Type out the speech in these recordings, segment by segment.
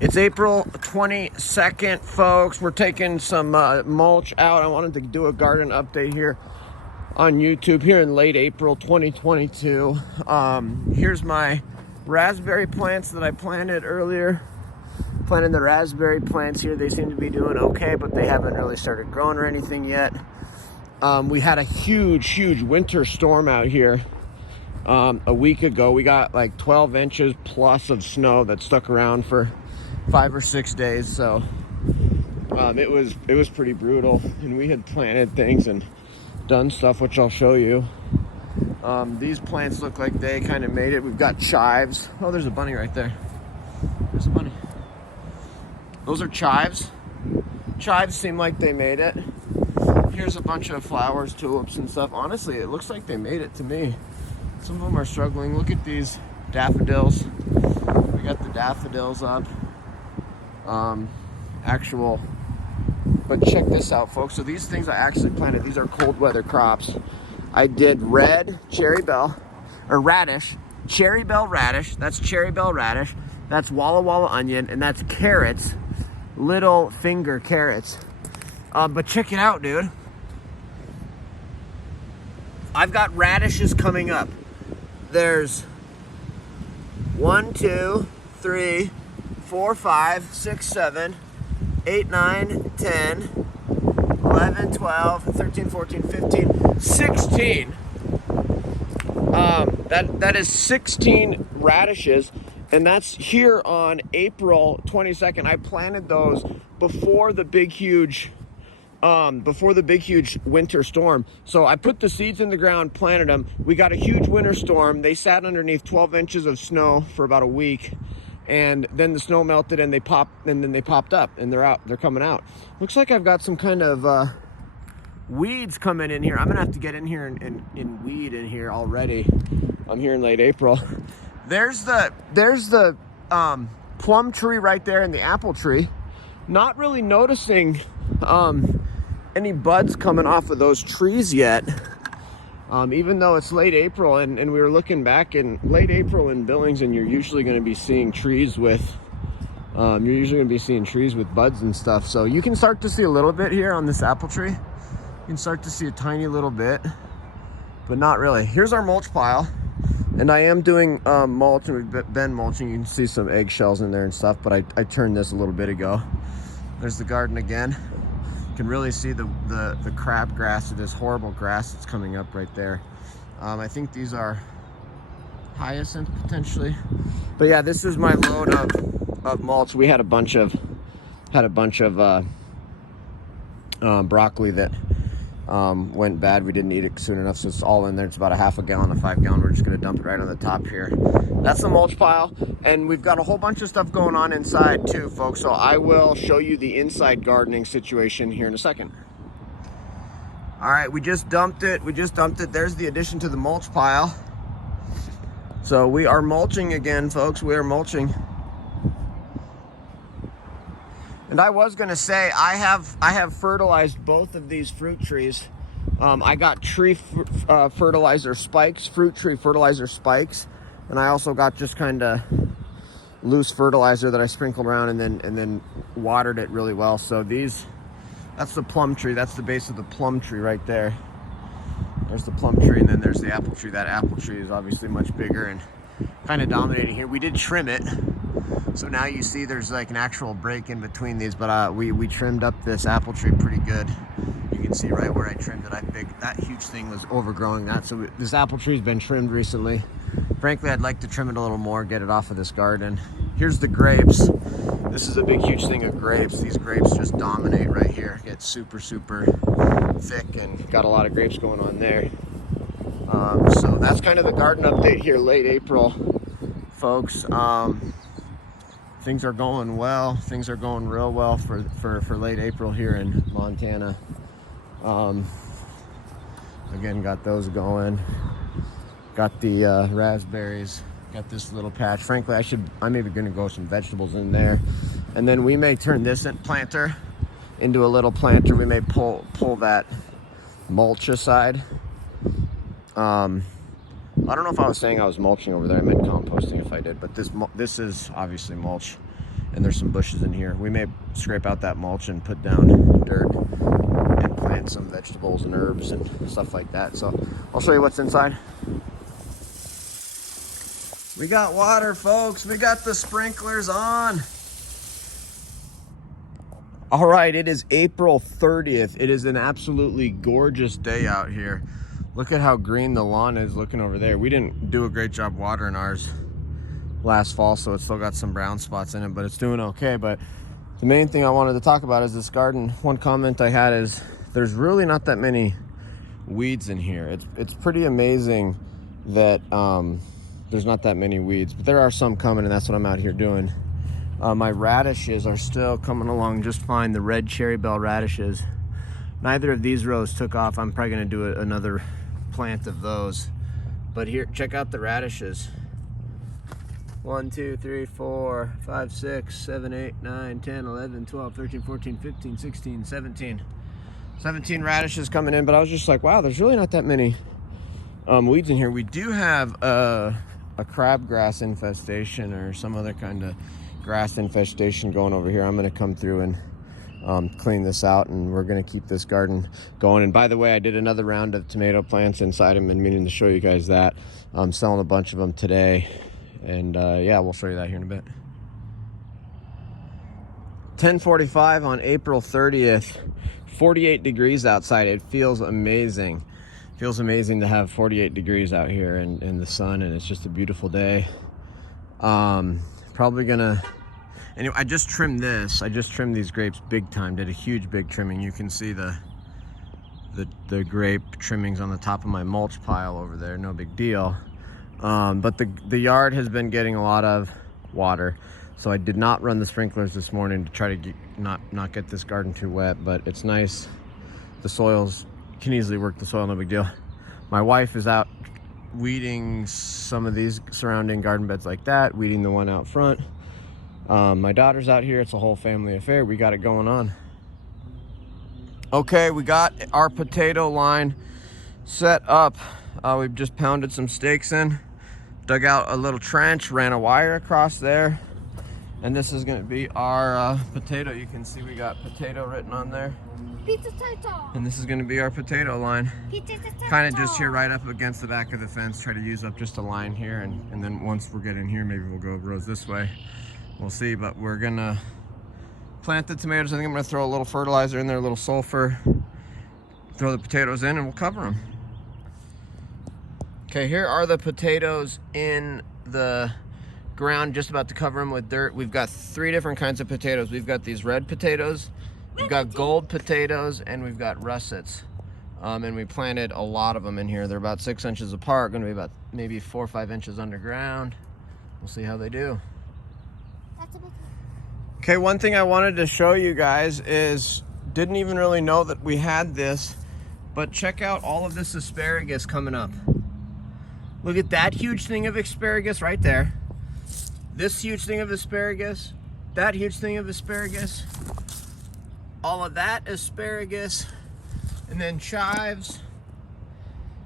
It's April 22nd, folks. We're taking some mulch out. I wanted to do a garden update here on YouTube here in late April 2022. Here's my raspberry plants that I planted earlier. Planted the raspberry plants here. They seem to be doing okay, but they haven't really started growing or anything yet. We had a huge winter storm out here a week ago. We got like 12 inches plus of snow that stuck around for 5 or 6 days. So it was pretty brutal, and we had planted things and done stuff, which I'll show you. These plants look like they kind of made it. We've got chives. Oh, there's a bunny right there. There's a bunny. Those are chives. Chives seem like they made it. Here's a bunch of flowers, tulips and stuff. Honestly, it looks like they made it to me. Some of them are struggling. Look at these daffodils. We got the daffodils up. But check this out, folks. So these things I actually planted. These are cold weather crops. I did red cherry bell, or radish, cherry bell radish. That's cherry bell radish. That's Walla Walla onion, and that's carrots, little finger carrots. But check it out, dude. I've got radishes coming up. There's 1, 2, 3, 4, 5, 6, 7, 8, 9, 10, 11, 12, 13, 14, 15, 16. That is 16 radishes, and that's here on April 22nd. I planted those before the big huge winter storm. So I put the seeds in the ground, planted them. We got a huge winter storm. They sat underneath 12 inches of snow for about a week. And then the snow melted and they popped, and then they popped up and they're out, they're coming out. Looks like I've got some kind of weeds coming in here. I'm gonna have to get in here and weed in here already. I'm here in late April. There's the plum tree right there and the apple tree. Not really noticing any buds coming off of those trees yet. Even though it's late April, and we were looking back in late April in Billings, and you're usually going to be seeing trees with buds and stuff. So you can start to see a little bit here on this apple tree. You can start to see a tiny little bit, but not really. Here's our mulch pile, and I am doing mulch, and we've been mulching. You can see some eggshells in there and stuff, but I turned this a little bit ago. There's the garden again. You can really see the crabgrass, or this horrible grass that's coming up right there. I think these are hyacinth potentially, but yeah, this is my load of mulch. We had a bunch of broccoli that went bad. We didn't eat it soon enough, so it's all in there. It's about a half a gallon, a 5 gallon. We're just gonna dump it right on the top here. That's the mulch pile, and we've got a whole bunch of stuff going on inside too, folks. So I will show you the inside gardening situation here in a second. All right, we just dumped it. There's the addition to the mulch pile. So we are mulching again, folks. We are mulching. And I was gonna say, I have fertilized both of these fruit trees. I got tree fertilizer spikes, fruit tree fertilizer spikes, and I also got just kind of loose fertilizer that I sprinkled around and then watered it really well. So that's the plum tree. That's the base of the plum tree right there. There's the plum tree, and then there's the apple tree. That apple tree is obviously much bigger and kind of dominating here. We did trim it. So now you see there's like an actual break in between these, but we trimmed up this apple tree pretty good. You can see right where I trimmed it. That huge thing was overgrowing that. So this apple tree's been trimmed recently. Frankly, I'd like to trim it a little more, get it off of this garden. Here's the grapes. This is a big, huge thing of grapes. These grapes just dominate right here. Get super thick, and got a lot of grapes going on there. So that's kind of the garden update here, late April, folks. Things are going well. Things are going real well for late April here in Montana. Again, got those going. Got the raspberries. Got this little patch. Frankly, I'm maybe gonna grow some vegetables in there. And then we may turn this planter into a little planter. We may pull that mulch aside. I don't know if I was saying I was mulching over there. I meant composting if I did, but this is obviously mulch and there's some bushes in here. We may scrape out that mulch and put down dirt and plant some vegetables and herbs and stuff like that. So I'll show you what's inside. We got water, folks. We got the sprinklers on. All right, it is April 30th. It is an absolutely gorgeous day out here. Look at how green the lawn is looking over there. We didn't do a great job watering ours last fall, so it's still got some brown spots in it, but it's doing okay. But the main thing I wanted to talk about is this garden. One comment I had is there's really not that many weeds in here. It's pretty amazing that there's not that many weeds, but there are some coming, and that's what I'm out here doing. My radishes are still coming along just fine, the red cherry bell radishes. Neither of these rows took off. I'm probably gonna do another plant of those. But here, check out the radishes. 1, 2, 3, 4, 5, 6, 7, 8, 9, 10, 11, 12, 13, 14, 15, 16, 17. 17 radishes coming in, but I was just like, wow, there's really not that many weeds in here. We do have a crabgrass infestation or some other kind of grass infestation going over here. I'm gonna come through and clean this out, and we're gonna keep this garden going. And by the way, I did another round of tomato plants inside. I've been meaning to show you guys that. I'm selling a bunch of them today, and yeah, we'll show you that here in a bit. 10:45 on April 30th, 48 degrees outside. It feels amazing. Feels amazing to have 48 degrees out here in the sun, and it's just a beautiful day. Probably gonna, anyway, I just trimmed this. I just trimmed these grapes big time, did a huge big trimming. You can see the grape trimmings on the top of my mulch pile over there, no big deal. But the yard has been getting a lot of water, so I did not run the sprinklers this morning to try to not get this garden too wet, but it's nice. The soils, can easily work the soil, no big deal. My wife is out weeding some of these surrounding garden beds like that, weeding the one out front. My daughter's out here. It's a whole family affair. We got it going on. Okay, we got our potato line set up. We've just pounded some stakes in, dug out a little trench, ran a wire across there, and this is going to be our potato. You can see we got potato written on there. And this is going to be our potato line. Kind of just here right up against the back of the fence. Try to use up just a line here, and then once we're getting here, maybe we'll go rows this way. We'll see, but we're going to plant the tomatoes. I think I'm going to throw a little fertilizer in there, a little sulfur, throw the potatoes in, and we'll cover them. Okay, here are the potatoes in the ground, just about to cover them with dirt. We've got 3 different kinds of potatoes. We've got these red potatoes, we've got gold potatoes, and we've got russets. And we planted a lot of them in here. They're about 6 inches apart, going to be about maybe 4 or 5 inches underground. We'll see how they do. Okay, one thing I wanted to show you guys is, didn't even really know that we had this, but check out all of this asparagus coming up. Look at that huge thing of asparagus right there. This huge thing of asparagus, that huge thing of asparagus, all of that asparagus, and then chives.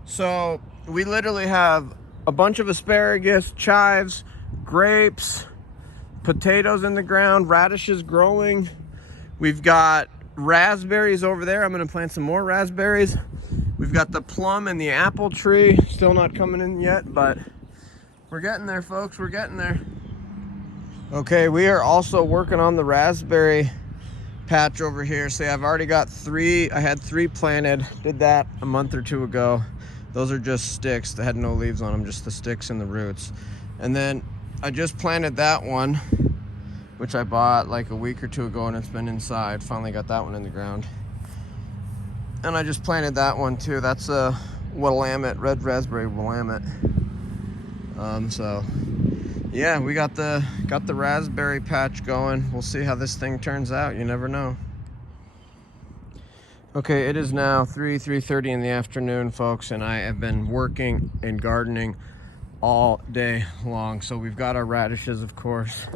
So we literally have a bunch of asparagus, chives, grapes, potatoes in the ground, radishes growing. We've got raspberries over there. I'm gonna plant some more raspberries. We've got the plum and the apple tree, still not coming in yet, but we're getting there, folks, we're getting there. Okay, we are also working on the raspberry patch over here. See, I've already got 3, I had 3 planted, did that a month or 2 ago. Those are just sticks that had no leaves on them, just the sticks and the roots. And then I just planted that one, which I bought like a week or 2 ago, and it's been inside. Finally got that one in the ground. And I just planted that one too. That's a Willamette, red raspberry Willamette. So yeah, we got the raspberry patch going. We'll see how this thing turns out. You never know. Okay, it is now 3:30 in the afternoon, folks, and I have been working and gardening all day long. So we've got our radishes, of course.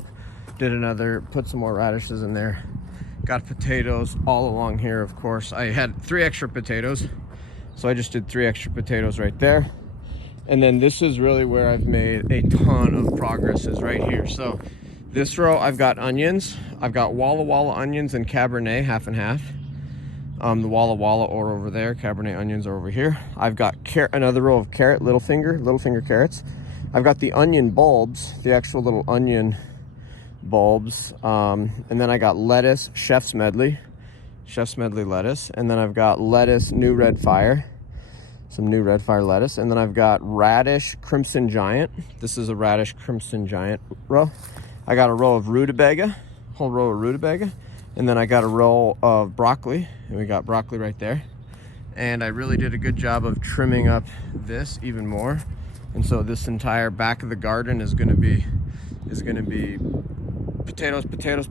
Put some more radishes in there. Got potatoes all along here, of course. I had 3 extra potatoes, so I just did 3 extra potatoes right there. And then this is really where I've made a ton of progress, is right here. So This row I've got onions. I've got Walla Walla onions and Cabernet, half and half. The Walla Walla are over there, Cabernet onions are over here. I've got another row of little finger carrots. I've got the onion bulbs, the actual little onion bulbs. And then I got lettuce, chef's medley lettuce. And then I've got lettuce, new red fire, some new red fire lettuce. And then I've got radish, crimson giant. This is a radish, crimson giant row. I got a row of rutabaga, whole row of rutabaga. And then I got a row of broccoli, and we got broccoli right there. And I really did a good job of trimming up this even more. And so this entire back of the garden is gonna be potatoes, tons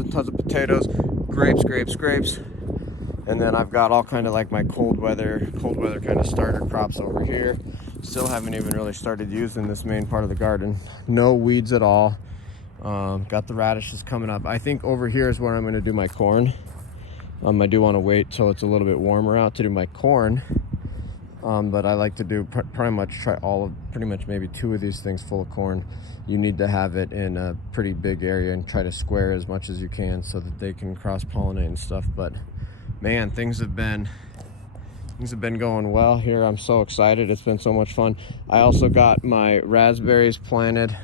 and tons of potatoes, grapes. And then I've got all kind of like my cold weather kind of starter crops over here. Still haven't even really started using this main part of the garden. No weeds at all. Got the radishes coming up. I think over here is where I'm going to do my corn. I do want to wait till it's a little bit warmer out to do my corn. But I like to do pretty much maybe 2 of these things full of corn. You need to have it in a pretty big area and try to square as much as you can so that they can cross-pollinate and stuff. But man, things have been going well here. I'm so excited. It's been so much fun. I also got my raspberries planted.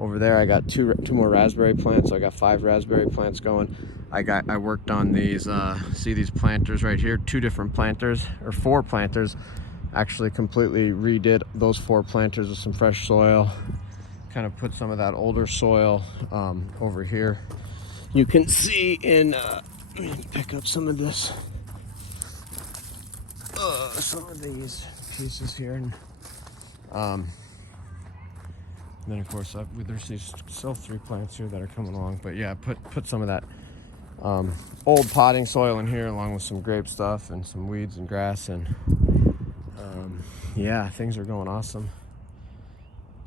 Over there I got two more raspberry plants. So I got 5 raspberry plants going. I worked on these, see these planters right here, 2 different planters, or 4 planters. Actually completely redid those 4 planters with some fresh soil. Kind of put some of that older soil over here. You can see in, let me pick up some of this, some of these pieces here. And then of course there's still 3 plants here that are coming along, but yeah, put some of that old potting soil in here along with some grape stuff and some weeds and grass, and yeah, things are going awesome.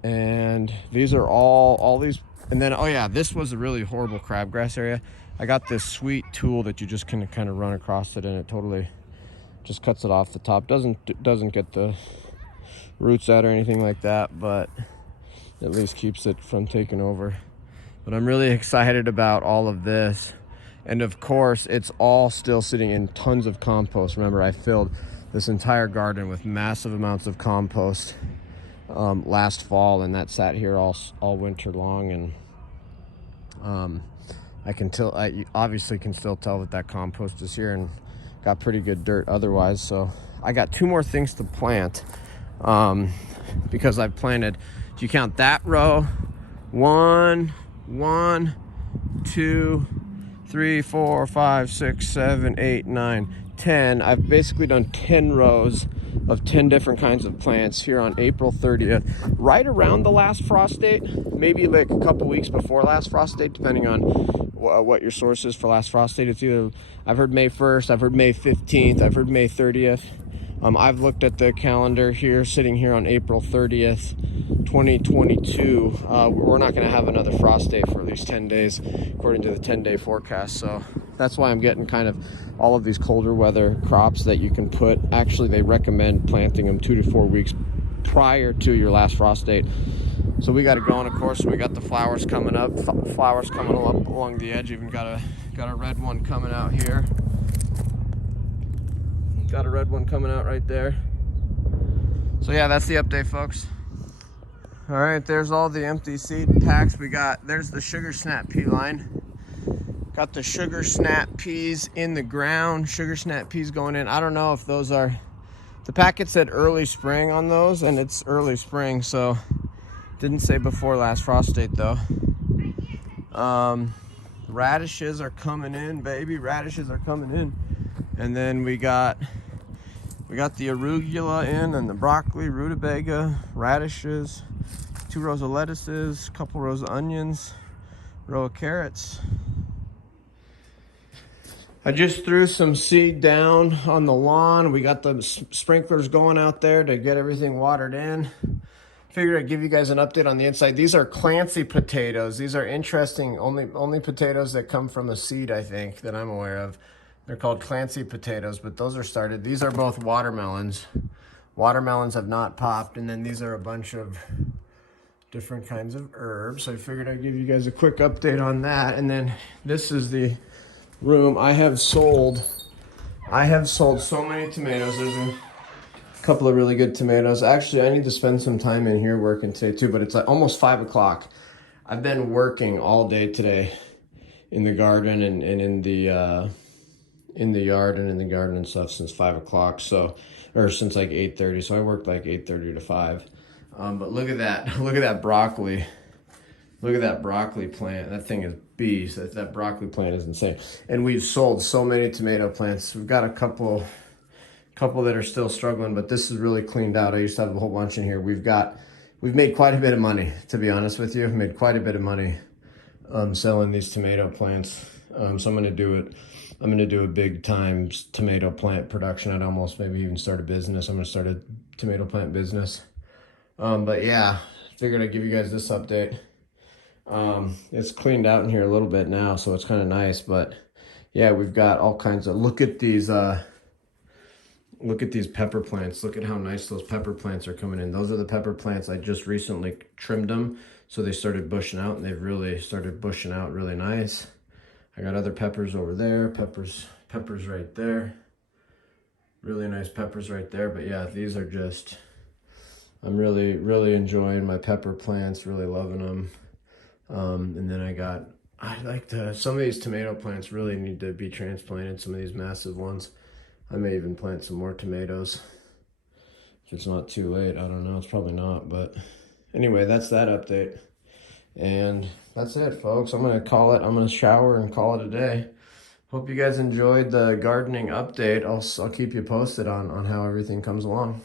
And these are all these, and then oh yeah, this was a really horrible crabgrass area. I got this sweet tool that you just can kind of run across it, and it totally just cuts it off the top. Doesn't get the roots out or anything like that, but at least keeps it from taking over. But I'm really excited about all of this. And of course, it's all still sitting in tons of compost. Remember, I filled this entire garden with massive amounts of compost last fall, and that sat here all winter long. And I obviously can still tell that compost is here and got pretty good dirt otherwise. So I got 2 more things to plant because I've planted, if you count that row, 1, 2, 3, 4, 5, 6, 7, 8, 9, 10. I've basically done 10 rows of 10 different kinds of plants here on April 30th, right around the last frost date, maybe like a couple weeks before last frost date, depending on what your source is for last frost date. It's either, I've heard May 1st, I've heard May 15th, I've heard May 30th. I've looked at the calendar here, sitting here on April 30th, 2022. We're not going to have another frost day for at least 10 days, according to the 10-day forecast. So that's why I'm getting kind of all of these colder weather crops that you can put. Actually, they recommend planting them 2 to 4 weeks prior to your last frost date. So we got it going, of course. We got the flowers coming up, flowers coming up along the edge. Even got a red one coming out here. Got a red one coming out right there. So yeah, that's the update, folks. All right, there's all the empty seed packs we got. There's the sugar snap pea line. Got the sugar snap peas in the ground. Sugar snap peas going in. I don't know if those are, the packet said early spring on those, and it's early spring, so didn't say before last frost date though. Radishes are coming in, baby. Radishes are coming in. And then we got the arugula in, and the broccoli, rutabaga, radishes, 2 rows of lettuces, a couple rows of onions, row of carrots. I just threw some seed down on the lawn. We got the sprinklers going out there to get everything watered in. Figured I'd give you guys an update on the inside. These are Clancy potatoes. These are interesting, only potatoes that come from a seed, I think, that I'm aware of. They're called Clancy potatoes, but those are started. These are both watermelons. Watermelons have not popped, and then these are a bunch of different kinds of herbs. So I figured I'd give you guys a quick update on that. And then this is the room. I have sold so many tomatoes. There's a couple of really good tomatoes. Actually, I need to spend some time in here working today too, but it's like almost 5 o'clock. I've been working all day today in the garden and in the yard and in the garden and stuff since 5 o'clock. So, or since like 8:30. So I worked like 8:30 to 5. But look at that. Look at that broccoli. Look at that broccoli plant. That thing is beast. That broccoli plant is insane. And we've sold so many tomato plants. We've got a couple that are still struggling, but this is really cleaned out. I used to have a whole bunch in here. We've made quite a bit of money, to be honest with you. I've made quite a bit of money selling these tomato plants. So I'm gonna do a big time tomato plant production. I'd almost maybe even start a business. I'm gonna start a tomato plant business. But yeah, figured I'd give you guys this update. It's cleaned out in here a little bit now, so it's kind of nice. But yeah, we've got all kinds of, look at these pepper plants. Look at how nice those pepper plants are coming in. Those are the pepper plants. I just recently trimmed them, so they started bushing out, and they've really started bushing out really nice. I got other peppers over there, peppers right there. Really nice peppers right there. But yeah, these are just, I'm really, really enjoying my pepper plants, really loving them. And then some of these tomato plants really need to be transplanted, some of these massive ones. I may even plant some more tomatoes if it's not too late. I don't know, it's probably not, but anyway, that's that update. And that's it, folks. I'm gonna shower and call it a day. Hope you guys enjoyed the gardening update. I'll keep you posted on how everything comes along.